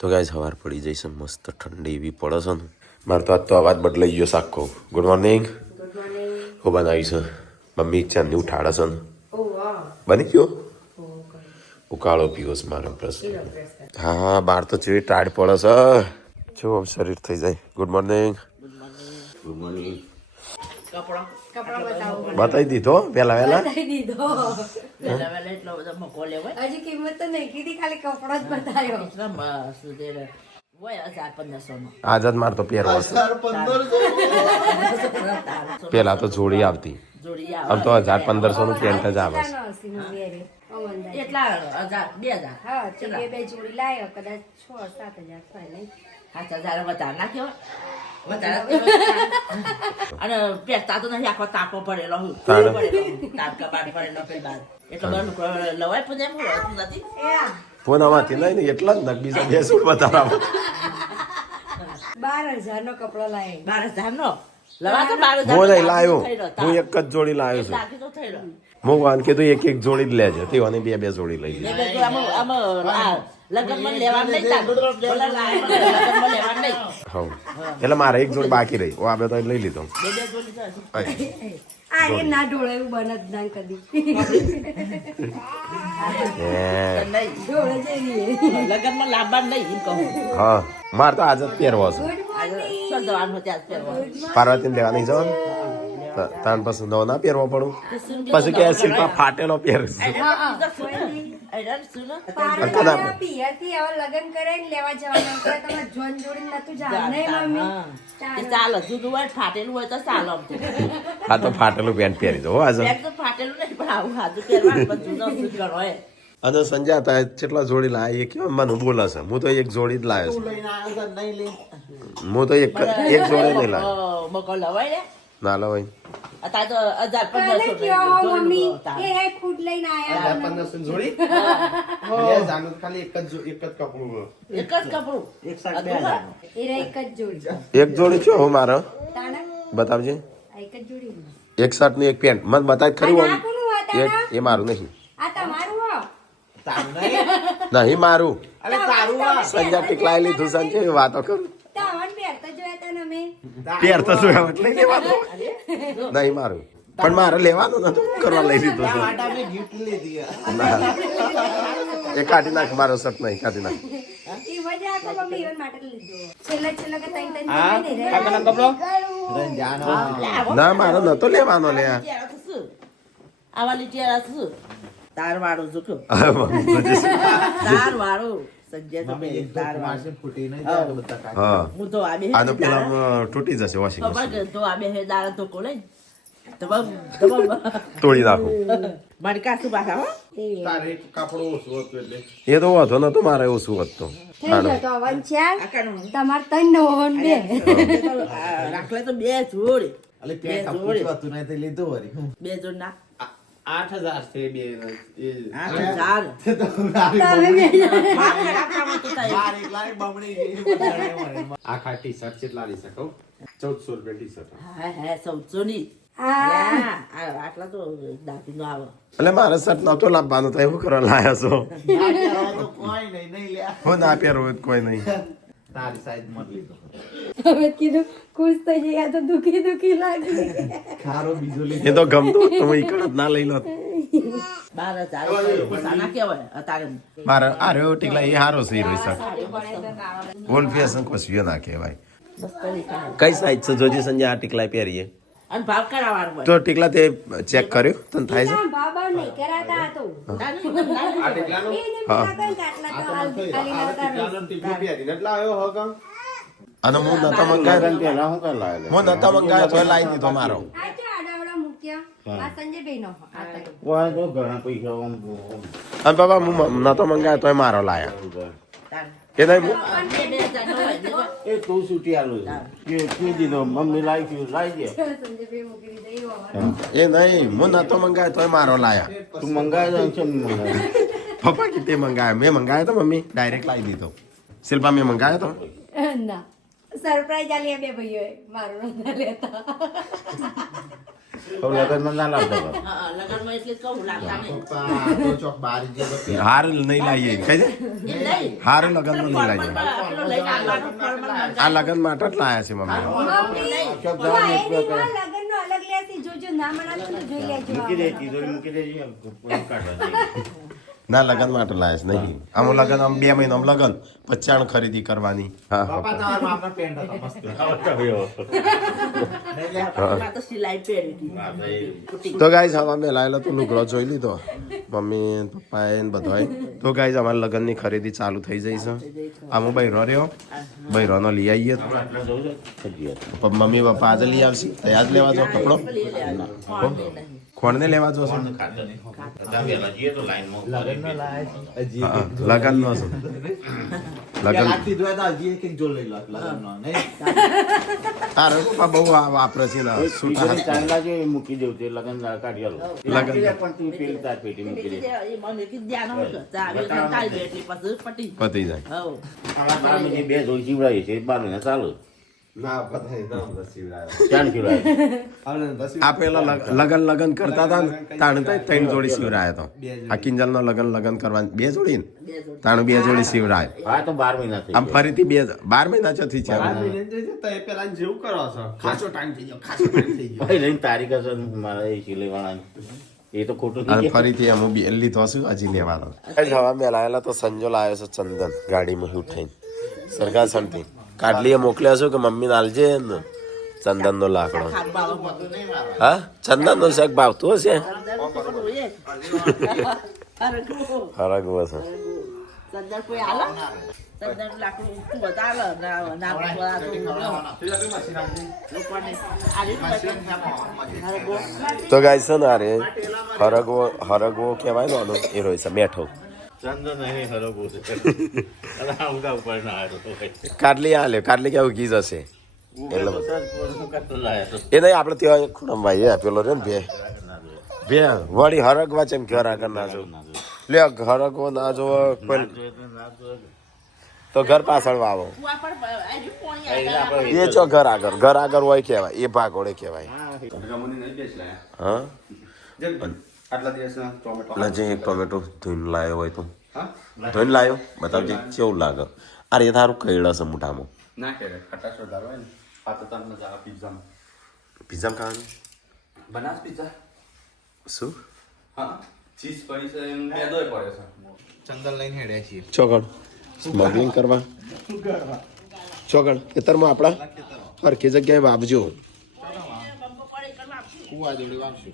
તો ગાઈસ સવાર પડી જઈશે મસ્ત ઠંડી એવી પડે છે ને મારે તો આજ તો અવાજ બદલાઈ ગયો સાખો ગુડ મોર્નિંગ હું બનાવી છે મમ્મી ચાંદની ઉઠાડે છે ને બની ગયો ઉકાળો પીવો છે મારો પ્રશ્ન હા બહાર તો જેવી ટાઢ પડે છે જો શરીર થઈ જાય ગુડ મોર્નિંગ ગુડ મોર્નિંગ બતાવી દીધો પેલા વેલા હજી કિંમત તો નહીં કીધી ખાલી કપડો જ બતાવ્યો આઝાદ માર તો પહેરવો પેલા તો જોડી આવતી આમ તો 1500 નું પેન્ટ જ આવે બે જોડી લાયો કદાચ 6-7 હજાર થાય અને પેસતા તો નથી આખો તાપો પડેલો હું તાપકા પાડ પડેલો પેલી બાદ એટલે બધું લવાય પણ નથી ફોન આમાંથી નહીં એટલા જ ને બીજા 2 સૂટ બતાવવા 12,000 નો કપડો લાયો 12,000 નો લવા તો 12,000 હું નહીં લાયો હું એક જ જોડી લાવ્યો છું તો થઈ રહ્યો હું વાન કીધું એક જોડી જ લેજે તેવાની 2 જોડી લઈ લે લગ્નમાં લેવાનું નહીં લગ્નમાં લેવાનું નહીં હા એટલે મારે એક જોડી બાકી રહી આ બે તો લઈ લીધો આ એ ના ઢોળાયું બન જ ના કદી ઢોળે જેવી લગ્નમાં લાવવા નહીં એમ કહું હા મારે તો આજ જ પહેરવો છે પાર્વતીને લેવા નહીં જવાનું તાન પછી નવો ના પહેરવો પડું પછી કે શિલ્પા ફાટેલો પહેરશે પિયરથી હવે લગન કરે ને લેવા જવાનું તમે જોન જોડી નતું જવાનું નહીં મમ્મી ચાલો જુદું હોય ફાટેલું હોય તો ચાલો આ તો ફાટેલું પેન્ટ પહેરી દો આજે તો ફાટેલું નહીં પણ આવું હાજુ પહેરવાનું બધું જુદું હોય અને સંજય હતા કેટલા જોડી લાયા એ કેવા મને બોલે છે હું તો એક જોડી જ લાવ્યો છું હું તો એક જોડી નહીં લાવ્યો બકો લવાય ને ના લવાય અત્યારે તો 1,500 મમ્મી એ ખુદ લઈને આયા 1,500 જોડી જાનું ખાલી એક જ કપડું એક જ કપડું એક જ જોડી એક જોડી છો હું મારો તાણા બતાવજે એક જ જોડી એક શર્ટ ની એક પેન્ટ મને બતાવી ખરી આ કોનું હતા એક એ મારું નહીં આ તમારું હો નહીં મારું અરે તારું સંજય ટીકલાઈ લીધું સંજય વાતો કરું તાવન પહેરતા જોયા તા અમે પહેરતો છું એટલે લેવાનું નહીં મારું પણ મારે લેવાનું નતું કરવા લઈ લીધું હતું આપણે ગિફ્ટ લીધી એ કાઢી નાખ મારો શર્ટ નહીં કાઢી નાખ ઈ મજા આ તો મમ્મી ઈવન માટે લીધો છેલ્લા કે તઈ ના મારો નતો લેવાનો લે આવા લીટિયા શું તાર વાળું જોખ્યો તાર વાળું સંજય તો બે તાર વાળું ફૂટી નહીં હા હું તો આ બે આનો પેલા તૂટી જશે વોશિંગ ખબર તો આ બે હે દાળ તો કોલે તો તોડી નાખું મારી કાસુ પાછા હો તારે કપડું ઓછું હતું એટલે એ તો વાંધો નતો મારે એવું શું હતું થઈ ગયો તો વન ચાર આકાનું તમાર તન નો વન બે રાખલે તો બે જોડ અલે પેન્ટ કપડું હતું નહીં તે લીધું વરી બે જોડ ના 8,000 છે બે 8,000 આખા ટી શર્ટ કેટલા લઈ શકો 1400 રૂપિયા ટી શર્ટ હા 1400 ની હા આટલા તો દાખી નો આવે એટલે મારે શર્ટ નતો લાવવાનો તો એવું કરવા લાયા છો કોઈ નહીં લે હું ના પહેરવું કોઈ નહીં તારી સાઈઝ મત લીધો તમે કીધું ખુશ થઈ ગયા તો દુખી લાગી ખારો બીજો લે એ તો ગમતું તો હું ઈકડ જ ના લઈ લો 12,000 સાના કેવાય અત્યારે મારે આરે ટીકલા એ હારો છે હીરો શર્ટ ઓલ્ડ ફેશન કોસ્યો ના કહેવાય કઈ સાઈઝ છે જોજી સંજય આ ટીકલા પહેરીએ અને ભાવ કરાવવાનો હોય તો ટીકલા તે ચેક કર્યો તને થાય છે બાબા નહીં કરાતા હતો આ ટેકલાનો એને બીજા કઈ કાટલા તો હાલ ખાલી નતા ટીપી પહેરીને એટલા આવ્યો હો કામ અને હું નતો મંગાયો પેલા હું કર લાવે હું નતો મંગાયો તો લાવી દીધો મારો આ જો આડાવડા મૂક્યા આ સંજય ભાઈ નો આ તો કોઈ તો ઘણા પૈસા અને બાબા હું નતો મંગાયો તો મારો લાયા એ નહીં એ તું છૂટી આલું કે દીધો મમ્મી લાવી દે સંજય ભાઈ મૂકી દઈ એ નહીં હું નતો મંગાયો તો મારો લાયા તું મંગાવી દે પપ્પા કે તે મંગાયો મેં મંગાયો તો મમ્મી ડાયરેક્ટ લાવી દીધો શિલ્પા મેં મંગાયો તો ના સરપ્રાઈઝ આલી બે ભાઈઓએ મારું ના લેતા હવે લગનમાં ના લાવતા હતા. હા, લગનમાં એટલે જ કહું, લાગતા નહીં. હાર નહીં લાવીએ કઈ દે નહીં. હાર લગનમાં નહીં લાવીએ પેલો લઈને આવવાનો ફોર્મલ આ લગન માટે જ લાયા છે મમ્મી લગનનો અલગ લેતી જોજો ના મનાતું તો જોઈ લેજો મૂકી દે તિજોરી મૂકી દેજે કાઢવા ના લગન માટે લાયા છે નહીં આમ લગન આમ 2 મહિના લગન પચાણ ખરીદી કરવાની હા એમાં તો સિલાઈ પહેરી હતી. તો ગાઈઝ હવે અમે લાયેલો તો લુગડો જોઈ લીધો મમ્મી પપ્પાએ ને બધાએ તો ગાઈઝ અમારા લગનની ખરીદી ચાલુ થઈ જઈ છે આમ બૈરો રહ્યો બૈરોનો લઈ આવીએ મમ્મી પપ્પા આજે લઈ આવશે તો આજ લેવા જો કપડો કોણને લેવા જો છે લગન નો છે લગન તારે પપ્પા બહુ વાપરે છે ને તિજોરી ચાંદલા જે મૂકી દેવું તે લગન કાઢી આલો લગન પણ તું પેલી તાર પેટી મૂકી દે એ મને કીધું ધ્યાન હોય તો આવી સંતાઈ દે એટલે પછી પટી પતી જાય હવ આમાં બાર મહિને 2 જોડી જીવડાવી છે 12 મહિના ચાલુ ક્યાં જીવડાવી આ પેલા લગન કરતા હતા ને તાણ તો 3 જોડી સિવરાય તો આ કિંજલ નો લગન કરવાની 2 જોડી ને તાણ 2 જોડી સિવરાય હા તો 12 મહિના થઈ આમ ફરીથી 12 મહિના ચોથી છે ભાઈ લઈને તારીખ હશે મારા એ સિલાઈવાળાની એ તો ખોટું થઈ અને જાય ફરીથી હું બી લીધો છું હજી લેવાનો હવા મેં લાયેલા તો સંજો લાવ્યો છે ચંદન ગાડીમાં ઉઠાઈને સરકાર સંતી કાઢલીએ મોકલ્યા છું કે મમ્મી નાલજે ને ચંદન નો લાકડો હા ચંદન નો શાક ભાવતું હશે હરગ બસ સંદર કોઈ આલો સંદર લાકડું તું બતાલો ના ના લોકોને તો ગાય છે ને અરે હરગવો કહેવાય ને આનો એ રોય છે મેઠો ચંદન નહીં હરગો છે અને આમગા ઉપર ના આવ્યો કાટલી હાલે કાટલી કેવું ગીજ હશે એટલે કરતો લાયા તો એ નહીં આપણે ત્યાં ખૂણમ ભાઈ પેલો રે ને બે વળી હરગવા છે એમ ઘર આગળ ના જો લે હરગવો ના જો તો ઘર પાછળ વાવો એ ચો ઘર આગળ હોય કહેવાય એ ભાગોળે કહેવાય હા જે એક ટોમેટો ધોઈને લાવ્યો હોય તો ધોઈને લાવ્યો બતાવજે કેવું લાગે અરે એ તારું કઈડા છે મોટામાં પિઝા ખાવાનું શું ચોકડ સ્મગલિંગ કરવા ચોકડ ખેતરમાં આપણા હરખી જગ્યાએ વાવજો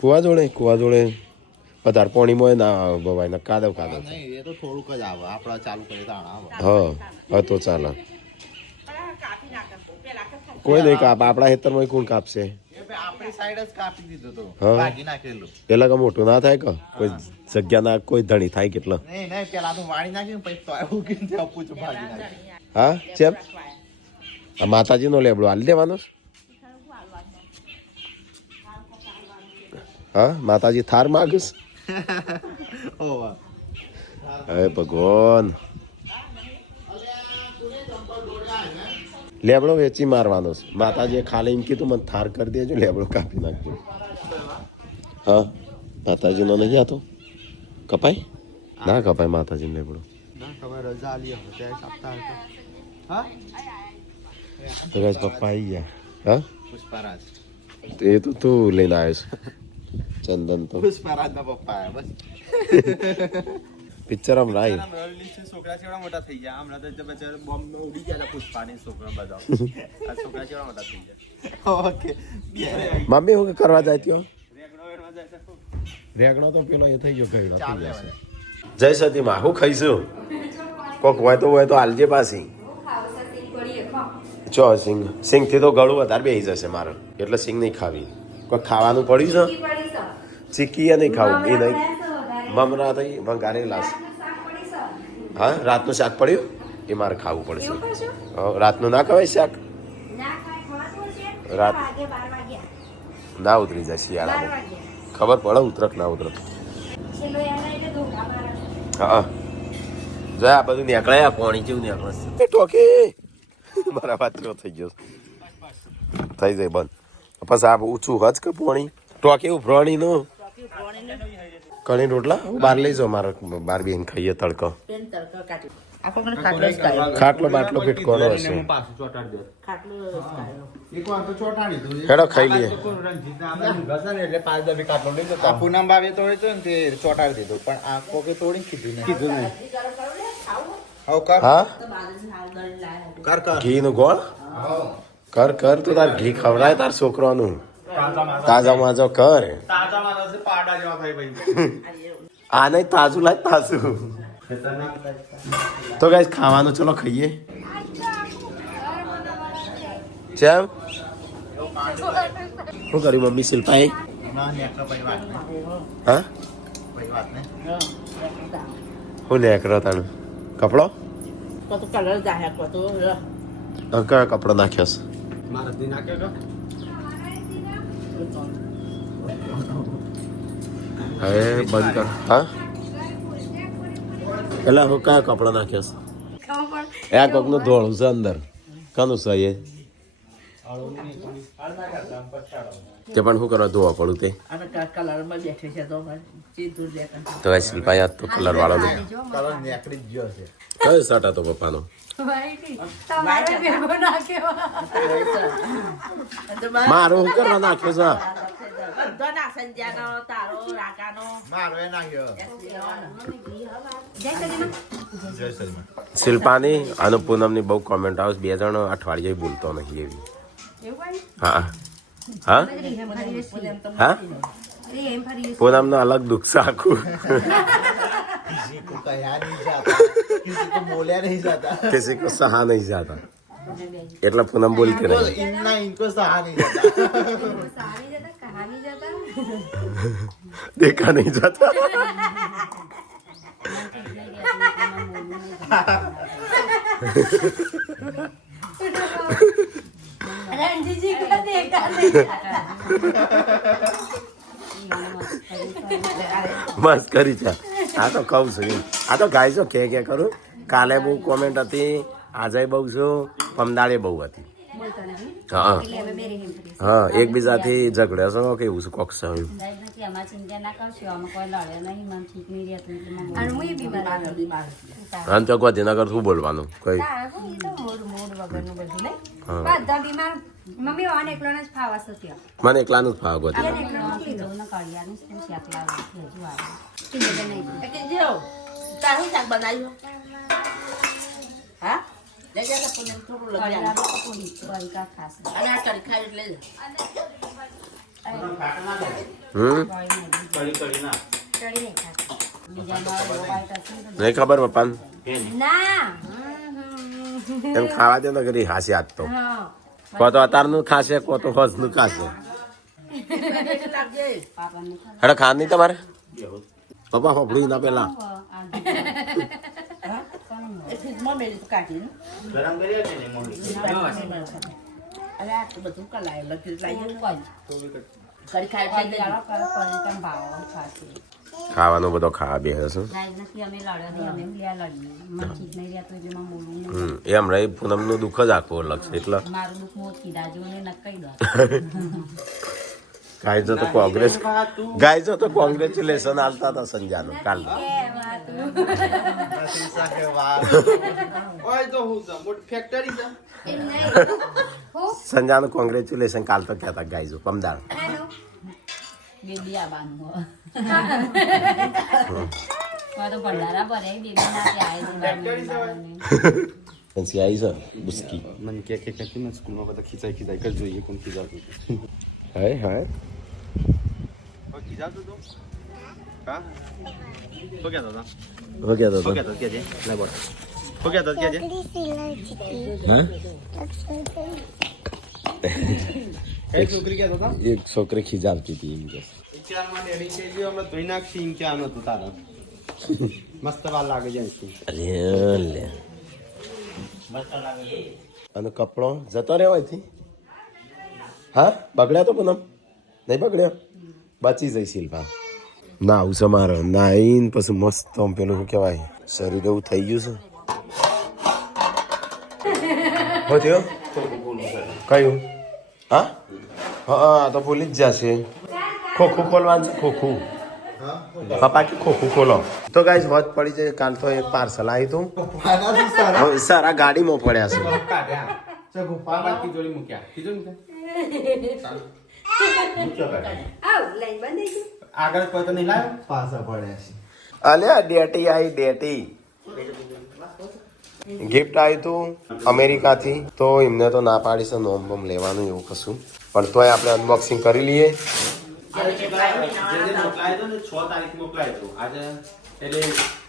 કુવા જોડે વધારે પાણીમાં ના બવાય ને કાદવ એ તો થોડુંક જ આવે આપડા ચાલુ કરીએ તો આવે હા તો ચાલે કોઈ નહીં કાપ આપણા ખેતરમાં કોણ કાપશે આપણી સાઈડ જ કાપી દીધો તો હા. ભાગી નાખેલું પેલા કે મોટું ના થાય કે કોઈ જગ્યા ના કોઈ ધણી થાય કેટલો નહીં પેલા તો વાળી નાખ્યું પછી તો આવું કે ત્યાં પૂછું ભાગી નાખ્યું હા ચેમ આ માતાજીનો લેબડો હાલી દેવાનો હા માતાજી થાર માગીશ ઓવા હે ભગવાન લેબડો વેચી મારવાનો છે માતાજીએ ખાલી એમ કીધું મને થાર કરી દેજો લેબડો કાપી નાખજો હા માતાજીનો નહીં આતો કપાય ના કપાય માતાજીનો લેબડો ના ખબર રજા આલી હવે ત્યાં સપ્તાહ હતો હા તો ગાઈસ પપ્પા આવી ગયા હા પુષ્પારાજ એ તો તું લઈને આવ્યો છે ચંદન તો પુષ્પારાજ ના પપ્પા આયા બસ પિક્ચર આમ રાઈ છોકરા ચેવડા મોટા થઈ ગયા હમણાં તો બચારા બોમ્બ ઉડી ગયા હતા પુષ્પાની છોકરા બધા આ છોકરા ચેવડા મોટા થઈ ગયા ઓકે મમ્મી હું કરવા જાય ત્યો રેગણો તો પેલો એ થઈ ગયો ગયડો થઈ જશે જય સતીમાં હું ખાઈશું કોક હોય તો હાલજે પાછી ચો સિંગ થી તો ગળું વધારે બેસી જશે મારે એટલે સિંગ નહીં ખાવી કોઈ ખાવાનું પડ્યું છે ચીકી એ નહીં ખાવું એ નહીં મમરા થઈ વંગારેલા છે હા રાતનું શાક પડ્યું એ મારે ખાવું પડશે રાતનું ના ખવાય શાક રાત ના ઉતરી જાય શિયાળામાં ખબર પડે ઉતરક ના ઉતરક હા જો આ બધું નીકળે પાણી જેવું નીકળે ટોકે મારા વાત કેવો થઈ ગયો થઈ જાય બંધ પછી આ ઊંચું હજ કે પાણી ટોકી ઉભરાણીનું કણી રોટલા બહાર લઈ જાઓ મારે બાર બેન ખાઈએ તડકો પેન તડકો કાઢી આખો મને ખાટલો જ કાઢ્યો. ખાટલો બાટલો ફીટકોનો હશે પાછું ચોટાડી દો ખાટલો જ કાઢ્યો. એક વાર તો ચોટાડી દો હેડો ખાઈ લઈએ એટલે 5 દબી કાટલો લઈ જતો આ પૂનમ ભાવે તોડે તો ને તે ચોટાડી દીધો પણ આ કોકે તોડીને કીધું નહીં હવે કર હા તો બાજુથી હાલ દળી લાયા. કર કર ઘી નું ગોળ કર કર તો તાર ઘી ખવડાય તાર છોકરાનું તાજા માજો કર તાજા માણસ પાડા જેવા થાય ભાઈ આ નહીં તાજું લાય તાજું તો ગાઈસ ખાવાનું ચલો ખાઈએ ચેમ શું કર્યું મમ્મી શિલ્પાએ ના નેકનો ભાઈ વાત ને હા ભાઈ વાત ને હું નેકરો તાનું કપડો કતો કલર જાહે કતો કયો કપડો નાખ્યો છે મારા દી નાખ્યો તો હવે બંધ કર હા એટલે હું કયો કપડો નાખ્યો છે એ આ કોકનું ધોળું છે અંદર કાનું છે એ તે પણ શું કરવા ધોવા પડું તે અને કલરમાં બેઠે છે તો સીધું જ દેખાય. તો ભાઈ શિલ્પા યાદ તો કલર વાળો નહીં કલર નેકડી જ ગયો છે કયો શર્ટ હતો પપ્પાનો તમારે ભેગો નાખ્યો તો બસ મારો શું કરવા નાખ્યો છે બધો ના સંજ્યાનો તારો રાકાનો મારો એ નાખ્યો જય સલીમા. જય સલમાન શિલ્પાની અને પૂનમની બહુ કોમેન્ટ આવે છે. બે જણ અઠવાડિયે બોલતો નહીં એવી એવું ભાઈ હા હા રીહમ ફરીએ છીએ. હા રીહમ ફરીએ છીએ. પૂનમનું અલગ દુઃખ છે આખું किसी को कहा नहीं जाता किसी को बोला नहीं जाता किसी को सहा नहीं जाता એટલે પૂનમ બોલતી तो રહી इतना इनको सहा नहीं जाता સારી જતા કહાની જતા દેખા નહીં જાતા रणजीत जी को देखा नहीं મસ્ત કરી છે આ તો કહું છું આ તો ગાય છો કે કરું કાલે બહુ કોમેન્ટ હતી આજે બહુ છું પમદાળે બહુ હતી બોલતો નહીં હા એટલે અમે બે રીહમ ફરીએ છીએ. હા એકબીજાથી ઝઘડે છો કે એવું કોક છે એમ. અમારે ચિંતા ના કરશો અમે કોઈ લડે નહીં મને ઠીક નહીં રહેતું એટલે મને અને હું એ બીમાર હતી. બીમાર અને તો ગાંધીનગર શું બોલવાનું કઈ તારા શું એ તો મોડ વગરનું બધું નહીં હા. બધા બીમાર મમ્મી ઓન એકલોને જ ફાવાસ હતી મને એકલાનું જ ફાવ ગોતી એને એકલો નથી લીધો જવું ને કડિયાનું શું શાક લાવે હજુ આવે કીધું કે નહીં કે જેવો તારું શાક બનાવ્યું હા લઈ જા પૂનમ થોડું લઈ કડિયા જા. તો થોડી બળકા ખાશે અને આ કરી ખાઈ એટલે લઈ જા. હમ कड़ी कड़ी ना ચડી નહીં ખાતી. બીજા નવા એવો વાઈટ હશે ને તો નહીં ખબર પપ્પાને ના એમ ખાવા દે ને કરી હાસી આજ તો હા કો તો અતારનું ખાશે કો તો હોજનું ખાશે એટલે લાગજે. પાપાને હેડો ખાન નહીં તમારે પપ્પા હોભળું ના પેલા એ ફ્રીજમાં મેલી તો કાઢીને. गरम करिए कि नहीं मोहन અરે આ તો બધું કલાય લખી લાવી કોઈ કરી ખાઈ એટલે લઈ જા. પણ ભાવ ખાશે ખાવાનો બધો ખાવા બે હશે રાઈડ નથી અમે લડ્યો નહીં અમે લ્યા લડીએ મને ઠીક નહીં રહેતું એટલે મને બોલવું નહીં એમ રહી પૂનમનું દુઃખ જ આખું અલગ છે એટલે મારું દુઃખ મોત કીધા જો ને નકઈ દો ગાય જો તો કોંગ્રેસ ગાય જો તો કોંગ્રેચ્યુલેશન આલતા હતા સંજાનું કાલ शीशा के बाद ओए तो हूं सा मोट फैक्ट्री सा એમ નહીં હો સંજાનું કોંગ્રેચ્યુલેશન કાલ તો કહેતા ગાય જો પમદાર નાનો બેબી આ બાંધો તો ભંડારા ભરે બેબી ના પછી આવી છે બુસ્કી मन के कहती मैं स्कूल में बता खिंचाई खिंचाई कर જોઈએ કોણ ખીજાતું હાય હાય ઓ ખીજાતું તો હા તો क्या था હો ગયા તો क्या था क्या जे ના બોલ તો क्या था क्या जे હા કઈ છોકરી क्या था એક છોકરી ખીજાવતી હતી એમ કે ચાર માં ડેરી છે જે અમે ધોઈ નાખી ઇન કે આનો તો તારા મસ્ત વાર લાગે છે અરે લે અને કપડો જતો રહ્યો અહીંથી હા બગડ્યા તો પૂનમ નહીં બગડ્યો બચી જઈ શિલ્પા ના આવું છે મારે નાઈન પછી મસ્ત આમ પેલું શું કહેવાય શરીર એવું થઈ ગયું છે હો થયો કયું હા હા તો ભૂલી જ જશે ખોખું ખોલવાનું છે ખોખું પપ્પા કે ખોખું ખોલો તો ગાઈસ હોત પડી જાય કાલ તો એક પાર્સલ આવ્યું હતું સર આ ગાડીમાં પડ્યા છે આવ લઈ બંધ થઈ આગળ કોઈ તો નહીં લાવ્યો પાછા પડ્યા છે અલ્યા ડેટી આવી ડેટી ગિફ્ટ આવ્યું હતું અમેરિકાથી તો એમને તો ના પાડી છે નોમ બોમ લેવાનું એવું કશું પણ તોય આપણે અનબોક્સિંગ કરી લઈએ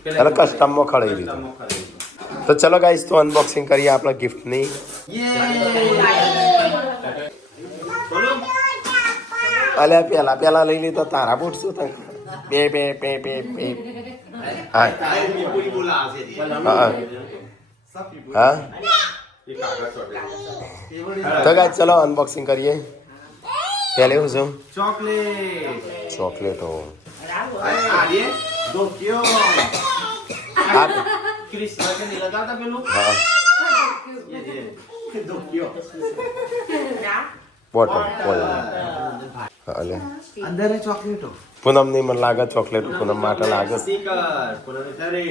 એટલે કસ્ટમમાં ખડાવી દીધું તો ચલો ગાઈસ તો અનબોક્સિંગ કરીએ આપણા ગિફ્ટની અલ્યા પેલા લઈ લીધો તારા બૂટ શું થાય બે બે બે બે બે હા હા તો ગાઈસ ચલો અનબોક્સિંગ કરીએ પહેલે હું છું ચોકલેટ ચોકલેટો ક્રિસમસ ને લગાવતા પેલું હા બોટલ અંદર ચોકલેટો પૂનમ ની મને લાગે ચોકલેટ પૂનમ માટે લાગે સ્ટીકર પુરાને તારે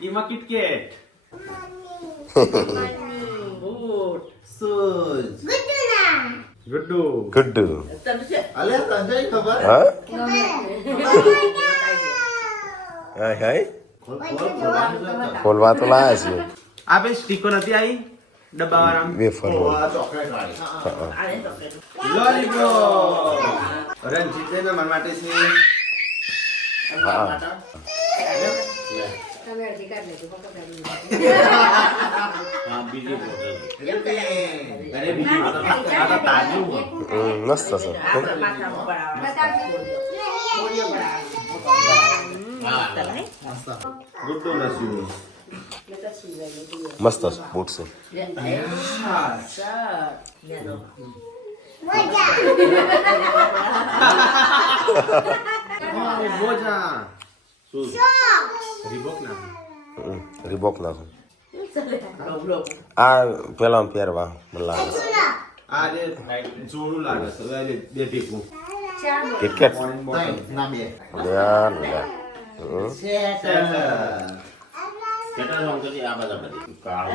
ઈમાં KitKat boot shoes Guddu good અલે સંજય ખબર હા હાય હાય ખોલવા તો લાયા છે આ બે સ્ટીકર હતી આવી ડબ્બા વાળા વેફર ચોકલેટ વાળી લોલીપોપ રંજીત ને મન માટે છે હા તમે અડધી કાઢ લેજો પપ્પા કાઢી હા બીજી બોટલ અરે બીજી બોટલ આ તો તાજું મસ્ત છે ગુડ્ડુ નસ્યું મસ્ત છે બૂટ છે મોજા રીબોક ના રીબોક નાખો આ પેલા પહેરવા મને લાગે આ જે જોડું લાગે છે હવે બે ટીપું કિટકેટ ના બે લ્યા લ્યા કેટલા રંગ કરી આ બધા બધી કાળો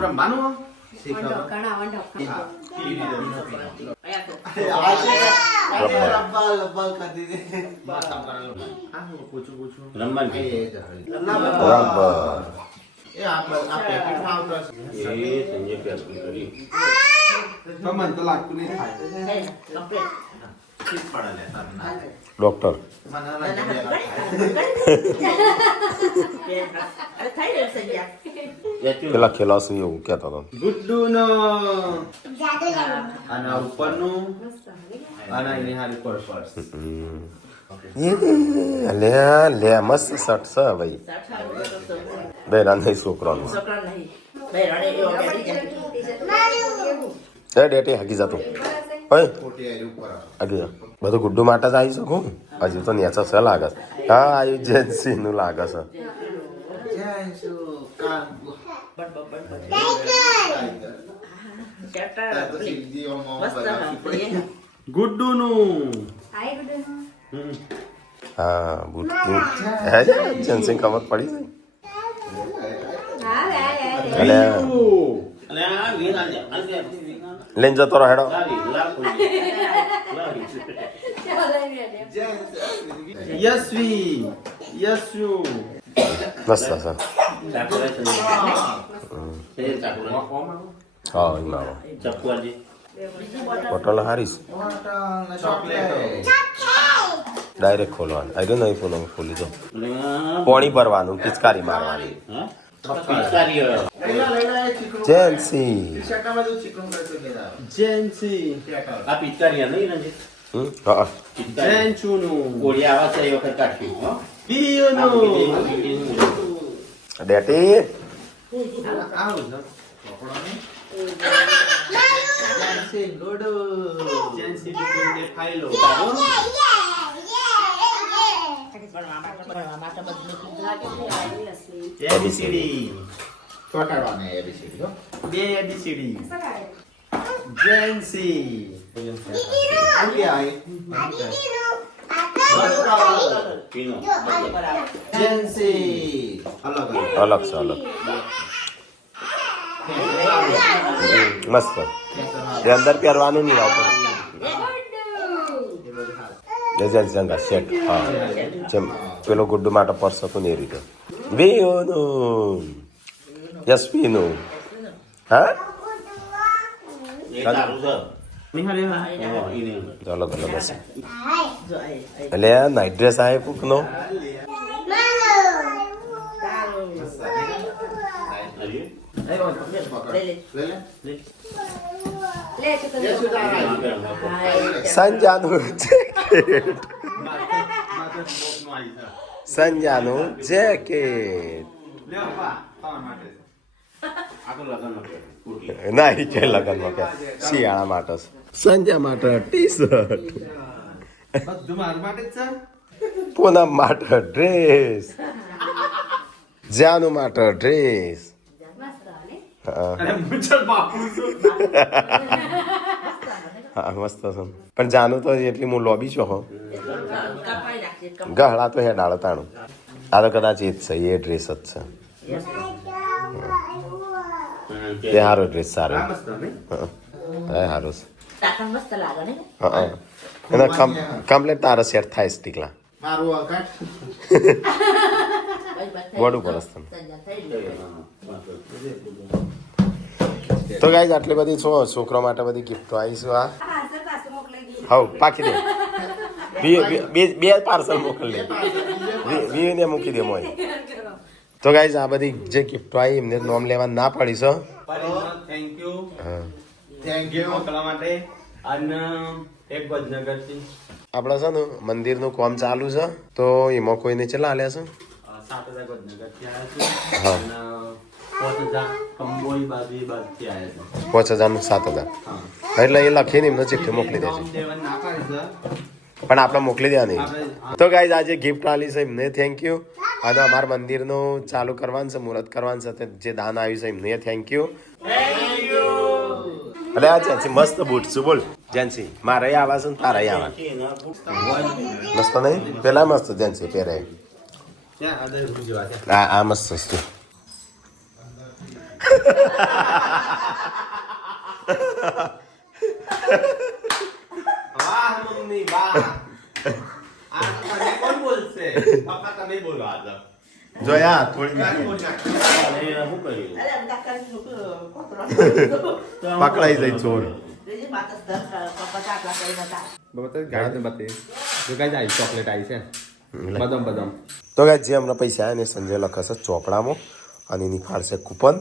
રમવાનું મને તો લાગતું નહીં થાય ડોક્ટર પેલા ખેલાસુ એવું કહેતા હતા ગુડ્ડુ નો અને ઉપરનું અને એની હારી પર્સ લ્યા લ્યા મસ્ત શર્ટ છે ભાઈ બેરા નહીં છોકરાનું એ ડેટી હગી જતું હોય હગી બધું ગુડ્ડુ માટે જ આવી શકું હજુ તો નેચર છે લાગે છે હા આવ્યું જેન્સી નું લાગે છે ગુડ્ડુ નું આય ગુડનો હા બૂટ બૂટ હે જેન્સી ખબર પડી હા જાય હા અને આ વીરા છે અને લઈને જતો રહો હેડો યશવી યશુ મસ્ત છે હા એમાં ચપ્પુજી બોટલ હારીશ ડાયરેક્ટ ખોલવાનું આવી ગયો નહીં ફોન ખોલી દો પાણી ભરવાનું પિચકારી મારવાની જેન્સી જેન્સી આ પિચકારી નહીં રંજીત હા જેન્ચુનું ગોળી આવા છે એ વખત કાઢ્યું હો બીયુનું ડેટી જેન્સી ખાઈ લો ભણવા માટે બધું કીધું. એબીસીડી ચોટાડવાના એબીસીડી હો. બે એબીસીડી જેન્સી જેન્સી અલગ અલગ છે અલગ મસ્ત એ અંદર પહેરવાનું નહીં આવતું જંગા સેટ હા જેમ પેલો ગુડ્ડુ માટે પર્સ હતું ને એ રીતે વેઓનું યશવીનું હા અલગ અલગ હશે એટલે નાઇટ ડ્રેસ આવે કૂકનો સંજાનું જેકેટ સંજાનું જેકેટ ના એ કે લગનમાં કે શિયાળા માટે સંજા માટે ટી શર્ટ બધું મારા માટે જ છે. પૂનમ માટે ડ્રેસ જાનુ માટે ડ્રેસ અરે મુચલ બાપુ છું. હા મસ્ત છે પણ જાનું તો એટલી હું લોબી છો હો કપાઈ રાખજે, કપાઈ. ગહળા તો હે ડાળ તાણું આ તો કદાચ એ જ છે એ ડ્રેસ જ છે એ સારો ડ્રેસ સારો આ મસ્ત નહીં? હા સારો છે ટાંકણ મસ્ત લાગે ને? હા એના કમ્પ્લેટ તારા સેટ થાય સ્ટીકલા મારું અકાટ ભાઈ બસ થઈ ગોડું ગયું. પરસ તને. સંજા થઈ ગયું. તો ગાઈઝ આટલી બધી શું છોકરો માટે બધી ગિફ્ટો આવીશું આ પાર્સલ પાછું મોકલાઈ દીધું. હવ પાકી દે બે પાર્સલ મોકલી દે વીને મૂકી દે મોય તો ગાઈઝ આ બધી જે ગિફ્ટો આવી એમને નોમ લેવા ના પડીશ હો. થેન્ક યુ હા થેન્ક યુ મોકલવા માટે અને એક વડનગરથી આપણે છે ને મંદિરનું કામ ચાલુ છે તો એમાં કોઈને ચલા આલ્યા છે 7,000 વડનગરથી આવ્યા છું હા. અને 5,000 કંબોઈ બાજુ બાજુથી આવ્યા છે. 5,000 નું 7,000 હા. એટલે એ લખીને એમને ચિઠ્ઠી મોકલી દેશે નામ દેવાનું ના પાડી છે. પણ આપણે મોકલી દેવાની આપણે તો ગાઈઝ આજે ગિફ્ટ આલી છે એમને થેન્ક યુ અને અમારા મંદિરનું ચાલુ કરવાનું છે મુહૂર્ત કરવાનું છે તે જે દાન આવ્યું છે એમને થેન્ક યુ અરે આ જેન્સી મસ્ત બૂટ છું બોલ જેન્સી મારે આવા છે ને તારે આવા મસ્ત નહીં પેલા મસ્ત જેન્સી પહેરે ત્યાં અંદર જેવા છે. આ મસ્ત છે વાહ મમ્મી વાહ આ તમે કોણ બોલશે પપ્પા તમે બોલો આજે જોયા થોડી કોણ બોલશે? શું કર્યું અરે અંદર કરી મૂક્યું, કોતરો. પકડાઈ જાય ચોર બીજી વાત જ દસ પપ્પા ચાટલા કરી નતા. ગાડી બતાવી જો ગાઈ આવી ચોકલેટ આવી છે બદામ બદામ તો ગાઈઝ જે હમણાં પૈસા આવે ને સંજય લખશે ચોપડામાં અને એની ફાળશે કૂપન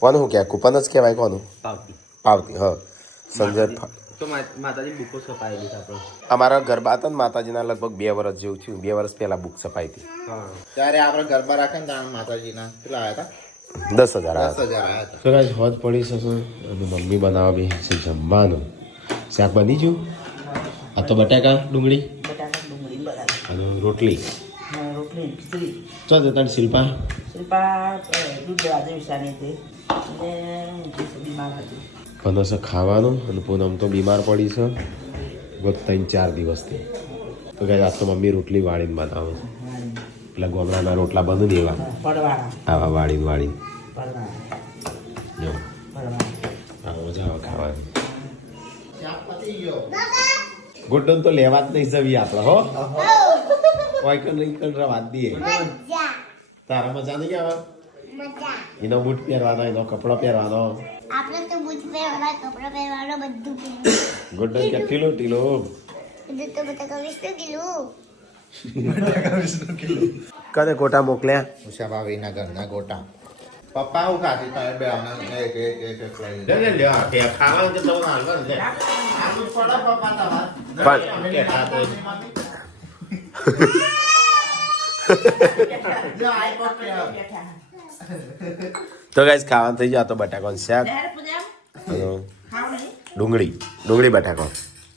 કોનું શું કહેવાય કૂપન જ કહેવાય કોનું પાવતી પાવતી હા સંજય તો માતાજી બુકો છપાયેલી છે આપણે અમારા ગરબા હતા ને માતાજીના લગભગ 2 વર્ષ જેવું થયું 2 વર્ષ પહેલા બુક છપાઈ હતી ત્યારે આપણે ગરબા રાખે ને ત્યાં માતાજીના કેટલા આવ્યા 10,000 હતા આવ્યા 10,000 આવ્યા હતા તો ગાઈઝ હોજ પડી છે અને મમ્મી બનાવવા બી છે જમવાનું શાક બની ગયું આ તો બટાકા ડુંગળી બટાકા ડુંગળી બરાબર. અને રોટલી અને રોટલી ખીચડી. ચો જતા શિલ્પા શિલ્પા દૂધ દેવા જઈ વિશાની હતી અને જે બીમાર હતી. ફનસ ખાવાનું અને પૂનમ તો બીમાર પડી છે ગત 3-4 દિવસથી તો ગાઈઝ આજ તો મમ્મી રોટલી વાળીને બનાવે છે પેલા ગોમડાના રોટલા બંધ ને એવા પડવાળા આવા વાળીને પડવાળા જો પડવાળા. આ મજા આવે ખાવાની ગુડ્ડન તો લેવા જ નહીં જવી આપણે હો વાયકન નહીં કન રવા જ દઈએ તારા મજા નહીં આવે એનો બૂટ પહેરવાનો એનો કપડો પહેરવાનો આપણે તો બૂટ પહેરવાના કપડા પહેરવાનો બધું પહેરવાનું ગુડ્ડન કે ટીલો ટીલો બધું તો બધા કવિશું કીધું કને ગોટા મોકલ્યા ઉષા ભાભીના ઘરના ગોટા પપ્પા હું ખાતી તમે બે આના એક લઈ લે લે તે ખાવાનું તો તમને હાલવાનું છે આનું પડો પપ્પા તમાર પણ કે ખાતો જો આ કોકરા બેઠા. તો ગાઈસ ખાવાનું થઈ જાય તો બટાકાનું શાક લહેર પૂજા અને ખાવ નહીં. ડુંગળી બટાકો